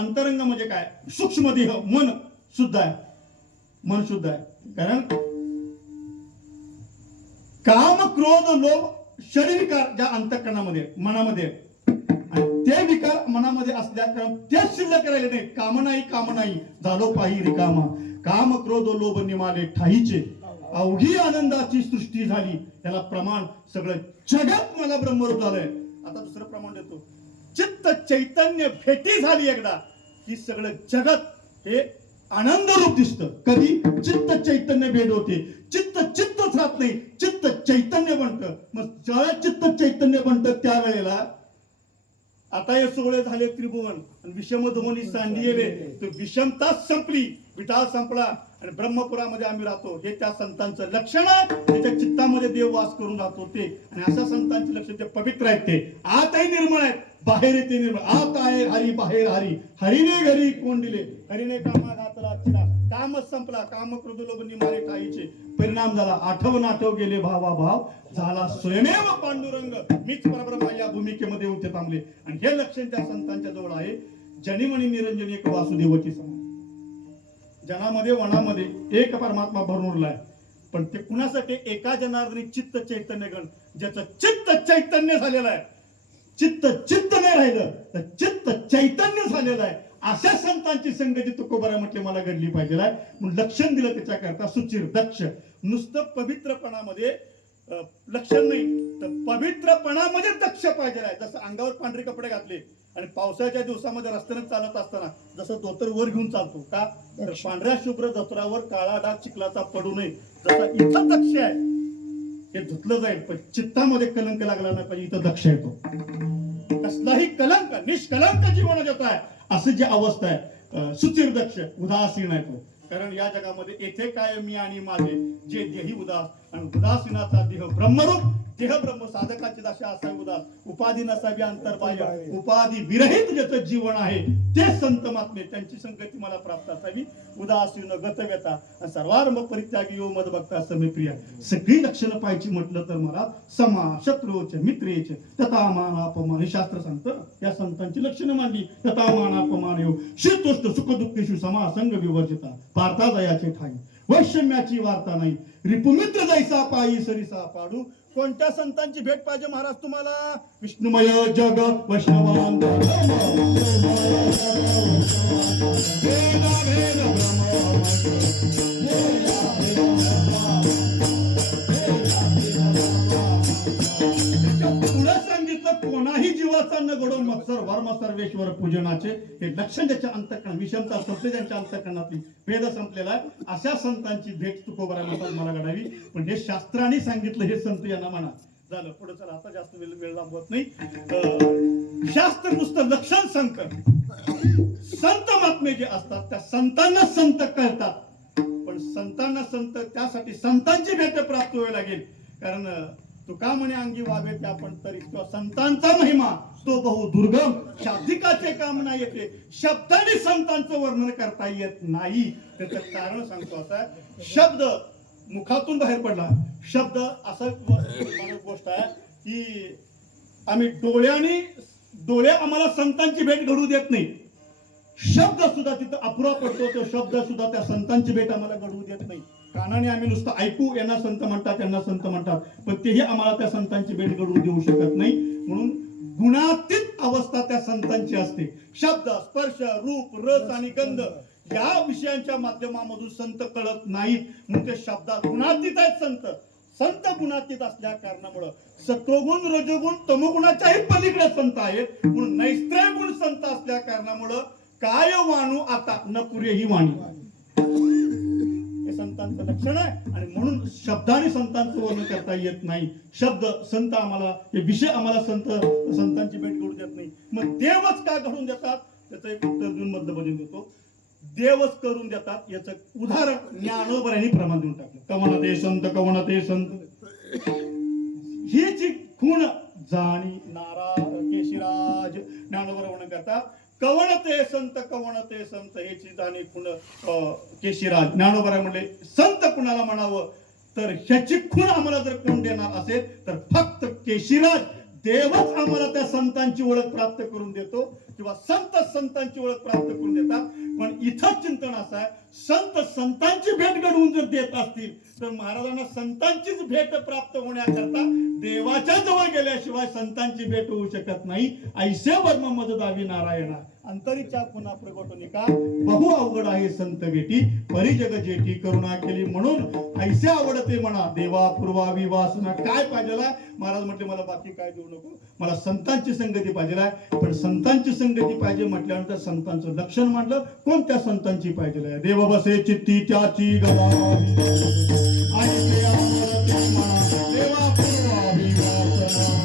अंतरंग म्हणजे काय? सूक्ष्म देह मन शुद्ध आहे. मन शुद्ध आहे. कारण काम क्रोध लोभ शरीरविकार ज्या अंतकरणामध्ये मनामध्ये. ते विकार मनामध्ये असल्या कारण तेच शिल्लक राहिले नाही काम नाही काम नाही. झालो पाही रिकामा. काम क्रोध लोभ निमाले ठाईचे. अवघी आनंदाची सृष्टी झाली. त्याला प्रमाण सगळं जगात मला ब्रह्मरूप झालंय. आता दुसरं प्रमाण देतो. चित्त चैतन्य भेटी झाली एकदा. की सगळं जगत हे आनंद रूप दिसत. कधी चित्त चैतन्य भेद होते. चित्त चित्तच राहत नाही. चित्त चैतन्य बनतं. मग ज्या चित्त चैतन्य बनतं त्यावेळेला आता हे सोहळे झाले त्रिभुवन. आणि विषम ध्वनी सांडियेले तर विषमताच संपली. विटाळ संपला. आणि ब्रह्मपुरामध्ये आम्ही राहतो. हे त्या संतांचं लक्षण आहे. त्या चित्तामध्ये देव वास करून राहतो ते. आणि अशा संतांचे लक्ष ते पवित्र आहेत ते. आतही निर्मळ आहेत. बाहेर येते निर्मळ. आत आहे हरी बाहेर हरी. हरीने घरी कोण दिले हरीने कामा घातला चिरा कामच संपला. काम क्रोध लोभ निमारे परिणाम झाला. आठवण आठव गेले भावा भाव. झाला स्वयमेव पांडुरंग. मीच परब्रह्मा या भूमिकेमध्ये होते थांबले. आणि हे लक्षण त्या संतांच्या जवळ आहे. जनिमणी निरंजन एक वासुदेवची समान जनामध्ये वनामध्ये एक परमात्मा भरून उरलाय. पण ते कुणासाठी? एका जनार्दनी चित्त चैतन्य गण ज्याचं चित्त चैतन्य झालेलं आहे. चित्त चित्त नाही राहिलं तर चित्त चैतन्य झालेलं आहे. अशा संतांची संगती तुकोबारा म्हटले मला घडली पाहिजे आहे. म्हणून लक्षण दिलं त्याच्याकरता सुचिर दक्ष. नुसतं पवित्रपणामध्ये लक्षण नाही तर पवित्रपणामध्ये दक्ष पाहिजे आहे. जसं अंगावर पांढरे कपडे घातले आणि पावसाच्या दिवसामध्ये रस्त्याने चालत असताना जसं धोतर वर घेऊन चालतो का तर पांढऱ्या शुभ्र धोतरावर काळा डाग चिखलाचा पडू नये जसं इथं दक्ष आहे. हे धुतलं जाईल पण चित्तामध्ये कलंक लागला नाही पाहिजे इथं दक्ष येतो. कसलाही कलंक निष्कलंक जीवन देत आहे असं जी अवस्था आहे सुचिर दक्ष उदासीन आहे तो. कारण या जगामध्ये येथे काय मी आणि माझे जे देही उदास आणि उदासीनाचा देह ब्रह्मरूप देह ब्रह्म साधकाची दशा असावी उदास. उपाधी नसावी अंतर्बाह्य. उपाधी विरहित ज्याचं जीवन आहे ते संत महात्मे त्यांची संगती मला प्राप्त असावी. उदासीन गतव्यता. आणि सर्वारंभ परित्यागी यो मद बघता समीप्रिय. सगळी लक्षणं पाहायची म्हटलं तर मला समा शत्रूचे मित्रेचे तथा मान अपमान. हे शास्त्र सांगतं. या संतांची लक्षणं मांडली. तथा मान अपमान येऊ शीतोष्ट सुख दुःखेशु समा संग विवर्जिता. पार्था दयाचे ठाई. वैषम्याची वार्ता नाही. रिपुमित्र जैसा पायी सरिसा पाडू. कोणत्या संतांची भेट पाहिजे महाराज तुम्हाला? विष्णुमय जग वैष्णवान. भेद भेद सर्वेश्वर पूजनाचे हे लक्षण ज्याच्या अंतकरण विषमता संपले ज्यांच्या अंतकरणातली भेद संपलेला आहे. अशा संतांची भेट तुकोबरा म्हणतात मला घडावी. पण हे शास्त्राने सांगितलं हे संत यांना म्हणा. झालं. पुढे चला आता जास्त वेळ वेळ लांबवत नाही. शास्त्र नुसतं लक्षण सांगतं संत महात्मे जे असतात त्या संतांना संत कळतात. पण संतांना संत त्यासाठी संतांची भेट प्राप्त व्हावी लागेल. कारण तुका म्हणे अंगी वावे त्या पण तरी. किंवा संतांचा महिमा तो बहु दुर्गम शाब्दिकाचे काम नाही येते. शब्दाने संतांचं वर्णन करता येत नाही. त्याचं कारण सांगतो आता. शब्द मुखातून बाहेर पडला. शब्द असा गोष्ट आहे की आम्ही डोळ्याने डोळे आम्हाला संतांची भेट घडू देत नाही. शब्द सुद्धा तिथं अपुरा पडतो. तो शब्द सुद्धा त्या संतांची भेट आम्हाला घडवू देत नाही कानाने आम्ही नुसतं ऐकू यांना संत म्हणतात त्यांना संत म्हणतात. पण तेही आम्हाला त्या संतांची भेट घडवून देऊ शकत नाही. म्हणून गुणातीत अवस्था त्या संतांची असते. शब्द स्पर्श रूप रस आणि गंध या विषयांच्या माध्यमामधून संत कळत नाहीत. म्हणून ते शब्दात गुणातीत आहेत संत. संत गुणातीत असल्या कारणामुळं सत्वगुण रजोगुण तमगुणाच्याही पलीकडे संत आहेत. म्हणून नैस्त्रय गुण संत असल्या कारणामुळं काय वाणू आता न पुरे ही वाणी. संतांचं लक्षण आहे आणि म्हणून शब्दाने संतांचं वर्णन करता येत नाही. शब्द संत आम्हाला हे विषय आम्हाला संत संतांची भेट घडू देत नाही. मग देवच का घडून देतात? त्याचं एक उत्तर देऊन मध्यमध्ये देतो देवच करून देतात याचं उदाहरण ज्ञानोबर यांनी प्रमाण देऊन टाकलं. कवना ते संत कवना ते संत. ही जी खूण जाणी नारा केशिराज ज्ञानोबर वर्णन करतात. कवण ते संत कवण ते संत हेची जाणी खुण अं, केशिराज ज्ञानोबरा म्हणले संत कुणाला म्हणावं? तर ह्याची खूण आम्हाला जर कोण देणार असेल तर फक्त केशिराज देवच आम्हाला त्या संतांची ओळख प्राप्त करून देतो किंवा संत संतांची ओळख प्राप्त करून देतात. पण इथं चिंतन असं आहे संत संतांची भेट घडवून जर देत असतील तर महाराजांना संतांचीच भेट प्राप्त होण्याकरता देवाच्या जवळ गेल्याशिवाय संतांची भेट होऊ शकत नाही. ऐसे वर्म मदत आवी नारायणा. अंतरीच्या पुन्हा प्रगटोनी का? बहु अवघड आहे संत भेटी परिजग जेठी करुणा केली म्हणून ऐसे आवडते म्हणा. देवा पूर्वा वासना. काय पाहिजे महाराज म्हटले मला बाकी काय देऊ नको. मला संतांची संगती पाहिजे आहे पण संतांची संगती पाहिजे म्हटल्यानंतर संतांचं लक्षण म्हटलं कोणत्या संतांची पाहिजे आहे देव बसे चित्ती त्याची गवावी आणि ते अमर ते देवा पूर्वा